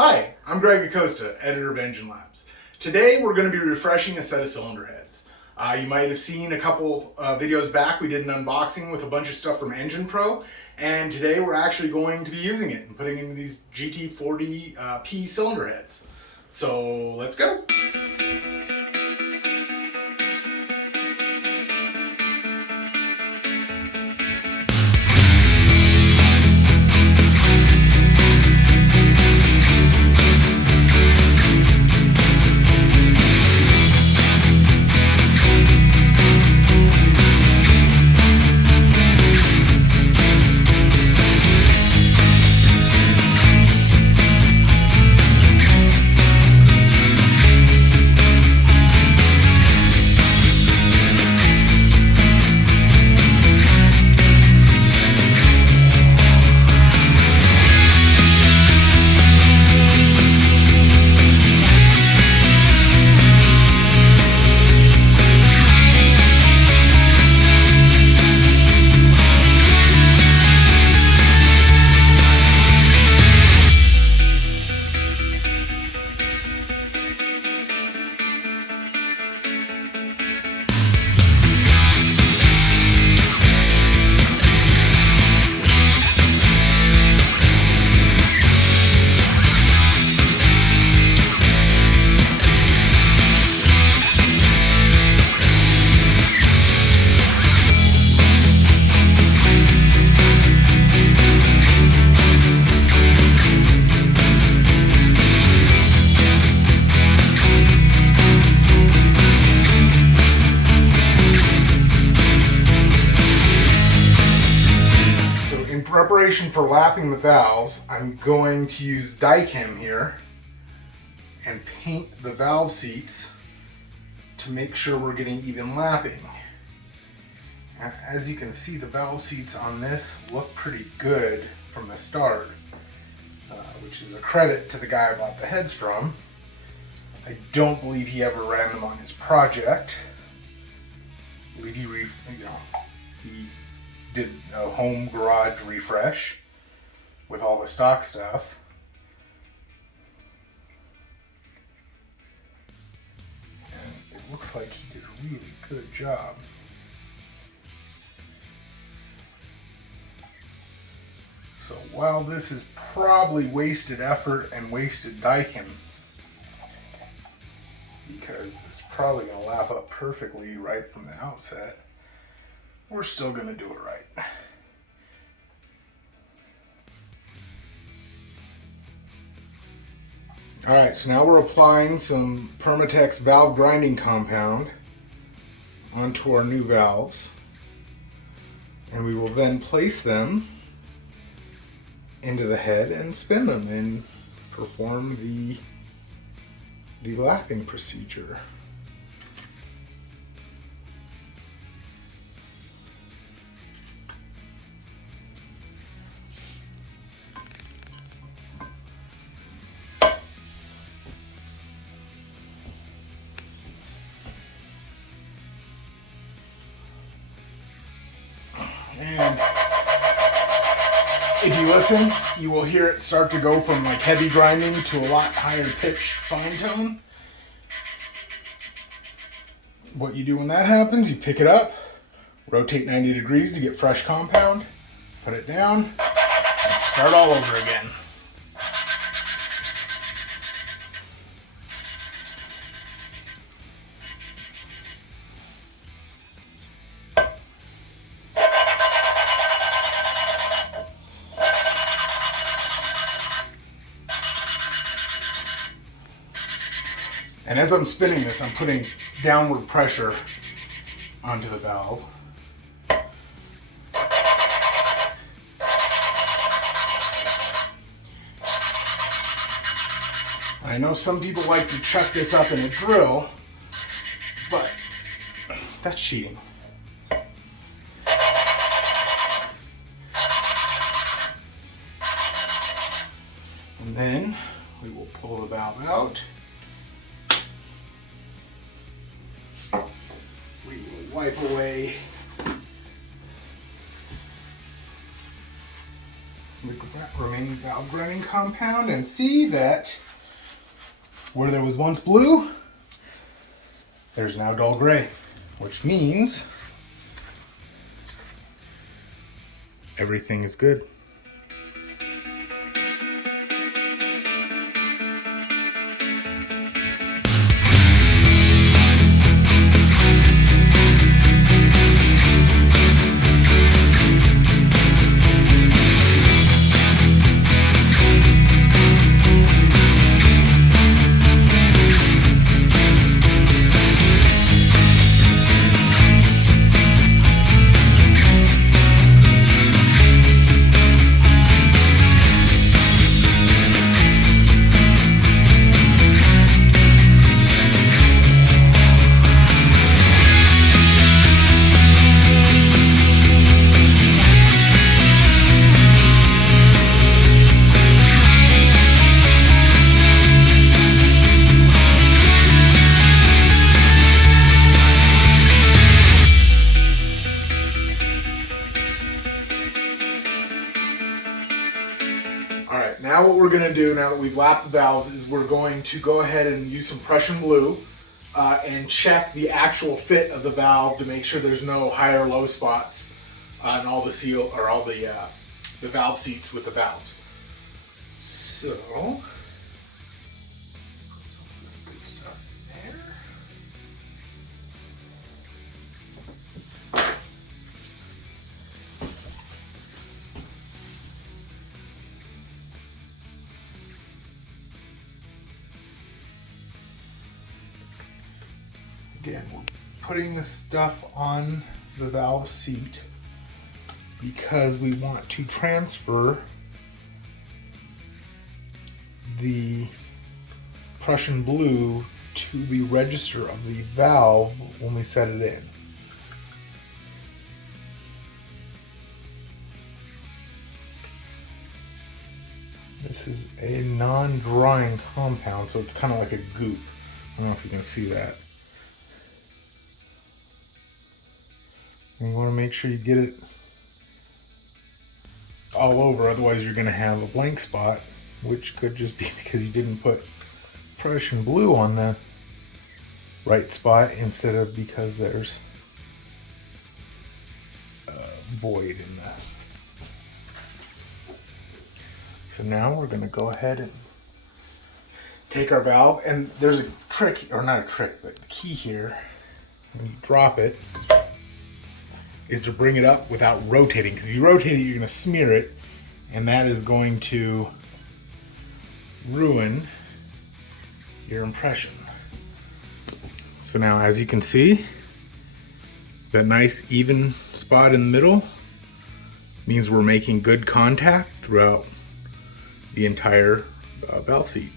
Hi, I'm Greg Acosta, editor of Engine Labs. Today we're going to be refreshing a set of cylinder heads. You might have seen a couple videos back, we did an unboxing with a bunch of stuff from Engine Pro, and today we're actually going to be using it and putting in these GT40P cylinder heads. So let's go! In preparation for lapping the valves, I'm going to use Dychem here and paint the valve seats to make sure we're getting even lapping. As you can see, the valve seats on this look pretty good from the start, which is a credit to the guy I bought the heads from. I don't believe he ever ran them on his project. I believe he did a home garage refresh with all the stock stuff. And it looks like he did a really good job. So while this is probably wasted effort and wasted Dychem, because it's probably going to lap up perfectly right from the outset, we're still going to do it right. Alright, so now we're applying some Permatex valve grinding compound onto our new valves, and we will then place them into the head and spin them and perform the lapping procedure. And if you listen, you will hear it start to go from like heavy grinding to a lot higher pitch fine tone. What you do when that happens, you pick it up, rotate 90 degrees to get fresh compound, put it down, and start all over again. And as I'm spinning this, I'm putting downward pressure onto the valve. I know some people like to chuck this up in a drill, but that's cheating. And then we will pull the valve out. We will wipe away with the remaining valve grinding compound and see that where there was once blue, there's now dull gray, which means everything is good. Alright, now what we're going to do, now that we've lapped the valves, is we're going to go ahead and use some Prussian blue and check the actual fit of the valve to make sure there's no high or low spots on all the seal, or all the valve seats with the valves. So, put some of this good stuff in there. Again, we're putting the stuff on the valve seat because we want to transfer the Prussian blue to the register of the valve when we set it in. This is a non-drying compound, so it's kind of like a goop. I don't know if you can see that. And you want to make sure you get it all over, otherwise you're going to have a blank spot, which could just be because you didn't put Prussian blue on the right spot instead of because there's a void in that. So now we're going to go ahead and take our valve, and there's a trick, or not a trick, but the key here, when you drop it, is to bring it up without rotating, because if you rotate it, you're going to smear it, and that is going to ruin your impression. So now, as you can see, that nice even spot in the middle means we're making good contact throughout the entire valve seat.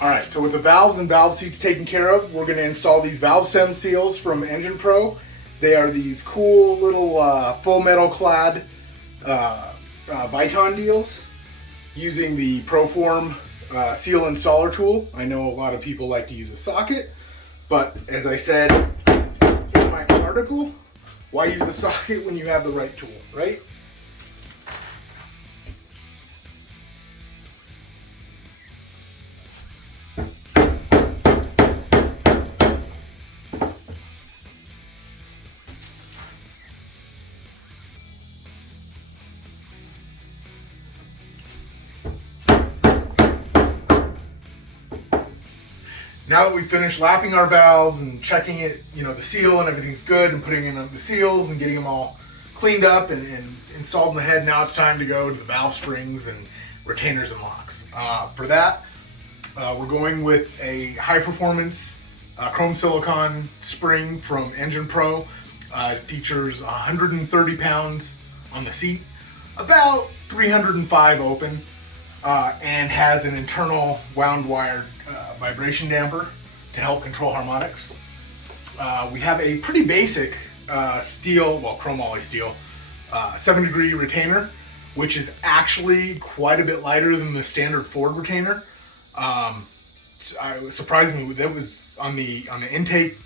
Alright, so with the valves and valve seats taken care of, we're going to install these valve stem seals from Engine Pro. They are these cool little full metal clad Viton deals using the Proform seal installer tool. I know a lot of people like to use a socket, but as I said in my article, why use a socket when you have the right tool, right? Now that we've finished lapping our valves and checking it, you know, the seal and everything's good, and putting in the seals and getting them all cleaned up and installed in the head, now it's time to go to the valve springs and retainers and locks. For that, we're going with a high performance chrome silicone spring from Engine Pro. It features 130 pounds on the seat, about 305 open, and has an internal wound wired vibration damper to help control harmonics. We have a pretty basic steel, well, chromoly steel, 7-degree retainer, which is actually quite a bit lighter than the standard Ford retainer. surprisingly, that was on the intake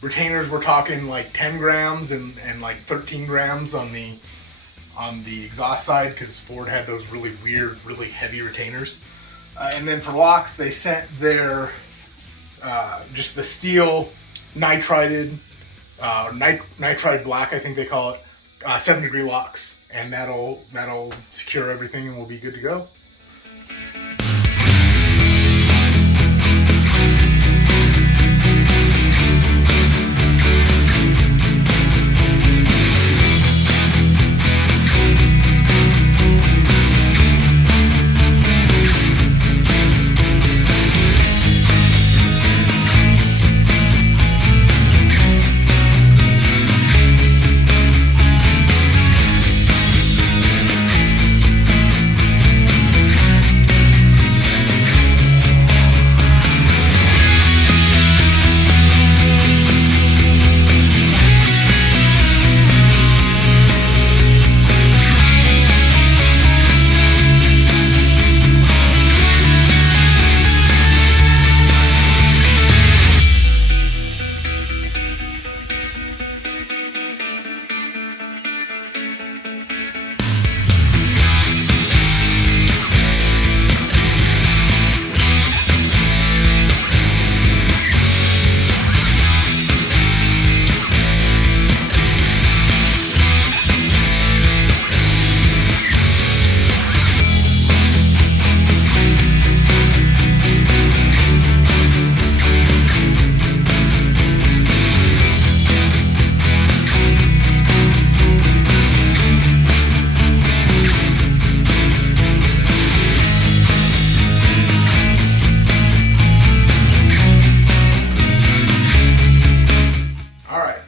retainers. We're talking like 10 grams and like 13 grams on the exhaust side, because Ford had those really weird, really heavy retainers. And then for locks, they sent their just the steel nitrided, nitride black, I think they call it, 7-degree locks, and that'll secure everything, and we'll be good to go.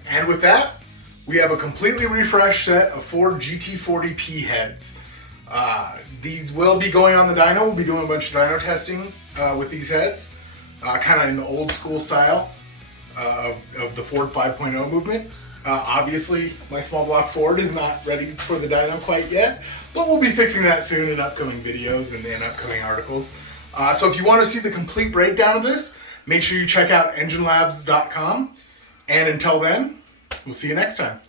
And with that, we have a completely refreshed set of Ford GT40P heads. These will be going on the dyno. We'll be doing a bunch of dyno testing with these heads, kind of in the old school style of the Ford 5.0 movement. Obviously, my small block Ford is not ready for the dyno quite yet, but we'll be fixing that soon in upcoming videos and in upcoming articles. So if you want to see the complete breakdown of this, make sure you check out enginelabs.com. And until then, we'll see you next time.